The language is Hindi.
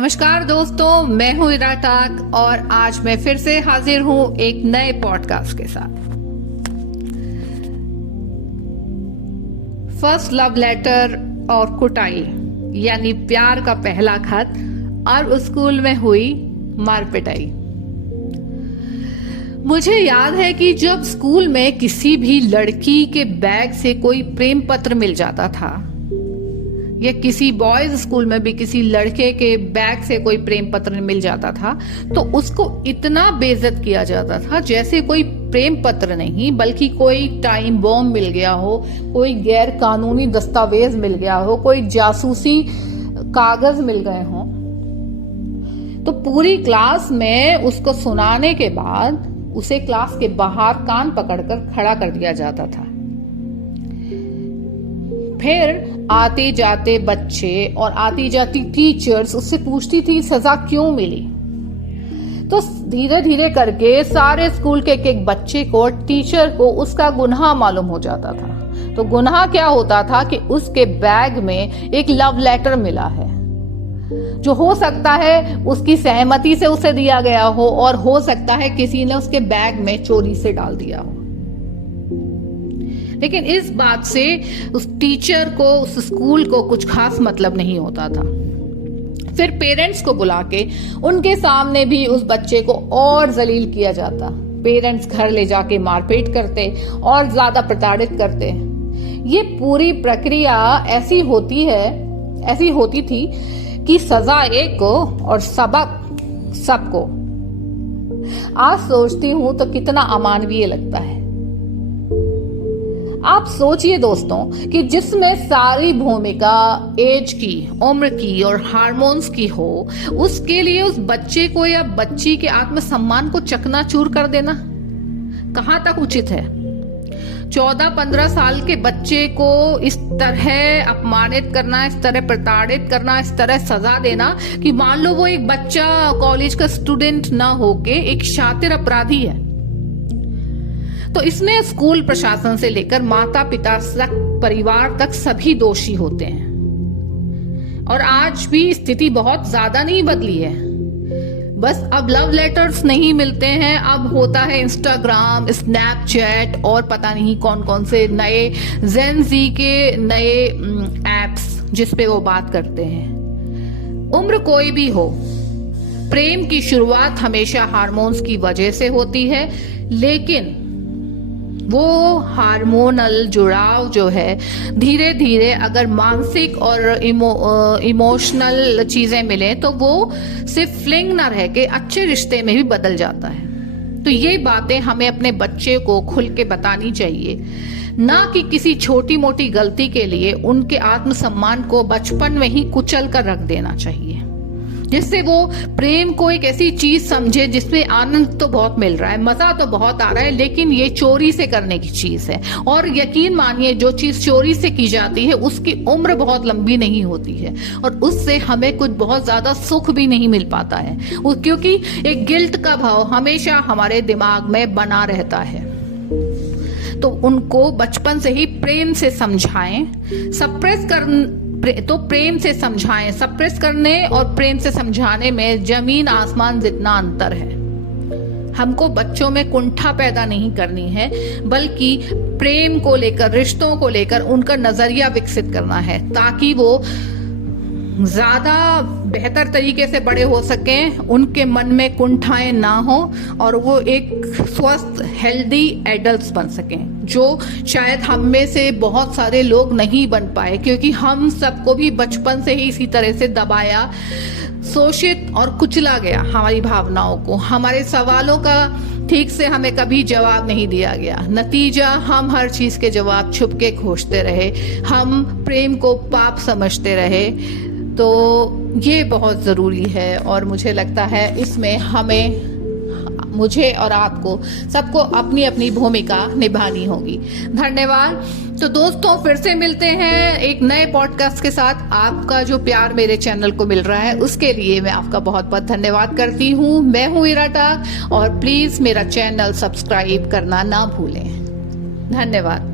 नमस्कार दोस्तों, मैं हूँ इरा टाक और आज मैं फिर से हाजिर हूँ एक नए पॉडकास्ट के साथ। फर्स्ट लव लेटर और कुटाई यानी प्यार का पहला खत और स्कूल में हुई मार पिटाई। मुझे याद है कि जब स्कूल में किसी भी लड़की के बैग से कोई प्रेम पत्र मिल जाता था या किसी बॉयज स्कूल में भी किसी लड़के के बैग से कोई प्रेम पत्र मिल जाता था तो उसको इतना बेइज्जत किया जाता था जैसे कोई प्रेम पत्र नहीं बल्कि कोई टाइम बॉम्ब मिल गया हो, कोई गैर कानूनी दस्तावेज मिल गया हो, कोई जासूसी कागज मिल गए हों। तो पूरी क्लास में उसको सुनाने के बाद उसे क्लास के बाहर कान पकड़कर खड़ा कर दिया जाता था। फिर आते जाते बच्चे और आती जाती टीचर्स उससे पूछती थी सजा क्यों मिली। तो धीरे धीरे करके सारे स्कूल के एक बच्चे को, टीचर को उसका गुनाह मालूम हो जाता था। तो गुनाह क्या होता था कि उसके बैग में एक लव लेटर मिला है जो हो सकता है उसकी सहमति से उसे दिया गया हो और हो सकता है किसी ने उसके बैग में चोरी से डाल दिया हो। लेकिन इस बात से उस टीचर को, उस स्कूल को कुछ खास मतलब नहीं होता था। फिर पेरेंट्स को बुला के उनके सामने भी उस बच्चे को और जलील किया जाता। पेरेंट्स घर ले जाके मारपीट करते और ज्यादा प्रताड़ित करते। ये पूरी प्रक्रिया ऐसी होती थी कि सजा एक को और सबक सबको। आज सोचती हूं तो कितना अमानवीय लगता है। आप सोचिए दोस्तों कि जिसमें सारी भूमिका एज की, उम्र की और हार्मोन्स की हो, उसके लिए उस बच्चे को या बच्ची के आत्मसम्मान को चकनाचूर कर देना कहां तक उचित है। 14-15 साल के बच्चे को इस तरह अपमानित करना, इस तरह प्रताड़ित करना, इस तरह सजा देना कि मान लो वो एक बच्चा कॉलेज का स्टूडेंट ना होके एक शातिर अपराधी है। तो इसमें स्कूल प्रशासन से लेकर माता पिता तक, परिवार तक सभी दोषी होते हैं। और आज भी स्थिति बहुत ज्यादा नहीं बदली है। बस अब लव लेटर्स नहीं मिलते हैं, अब होता है इंस्टाग्राम, स्नैपचैट और पता नहीं कौन कौन से नए जेन ज़ी के नए एप्स जिस पे वो बात करते हैं। उम्र कोई भी हो, प्रेम की शुरुआत हमेशा हार्मोन्स की वजह से होती है, लेकिन वो हार्मोनल जुड़ाव जो है धीरे धीरे अगर मानसिक और इमोशनल चीजें मिले तो वो सिर्फ फ्लिंग ना रह के अच्छे रिश्ते में भी बदल जाता है। तो ये बातें हमें अपने बच्चे को खुल के बतानी चाहिए, ना कि किसी छोटी मोटी गलती के लिए उनके आत्मसम्मान को बचपन में ही कुचल कर रख देना चाहिए, जिससे वो प्रेम को एक ऐसी चीज समझे जिसमें आनंद तो बहुत मिल रहा है, मजा तो बहुत आ रहा है, लेकिन ये चोरी से करने की चीज है। और यकीन मानिए जो चीज चोरी से की जाती है उसकी उम्र बहुत लंबी नहीं होती है और उससे हमें कुछ बहुत ज्यादा सुख भी नहीं मिल पाता है, क्योंकि एक गिल्ट का भाव हमेशा हमारे दिमाग में बना रहता है। तो उनको बचपन से ही प्रेम से समझाएं, प्रेम से समझाएं। सप्रेस करने और प्रेम से समझाने में जमीन आसमान जितना अंतर है। हमको बच्चों में कुंठा पैदा नहीं करनी है, बल्कि प्रेम को लेकर, रिश्तों को लेकर उनका नजरिया विकसित करना है ताकि वो ज्यादा बेहतर तरीके से बड़े हो सकें, उनके मन में कुंठाएं ना हो और वो एक स्वस्थ हेल्दी एडल्ट्स बन सकें, जो शायद हम में से बहुत सारे लोग नहीं बन पाए, क्योंकि हम सबको भी बचपन से ही इसी तरह से दबाया, शोषित और कुचला गया। हमारी भावनाओं को, हमारे सवालों का ठीक से हमें कभी जवाब नहीं दिया गया। नतीजा, हम हर चीज के जवाब छुप के खोजते रहे, हम प्रेम को पाप समझते रहे। तो ये बहुत ज़रूरी है और मुझे लगता है इसमें मुझे और आपको सबको अपनी अपनी भूमिका निभानी होगी। धन्यवाद। तो दोस्तों फिर से मिलते हैं एक नए पॉडकास्ट के साथ। आपका जो प्यार मेरे चैनल को मिल रहा है उसके लिए मैं आपका बहुत बहुत धन्यवाद करती हूँ। मैं हूँ इरा टाक और प्लीज़ मेरा चैनल सब्सक्राइब करना ना भूलें। धन्यवाद।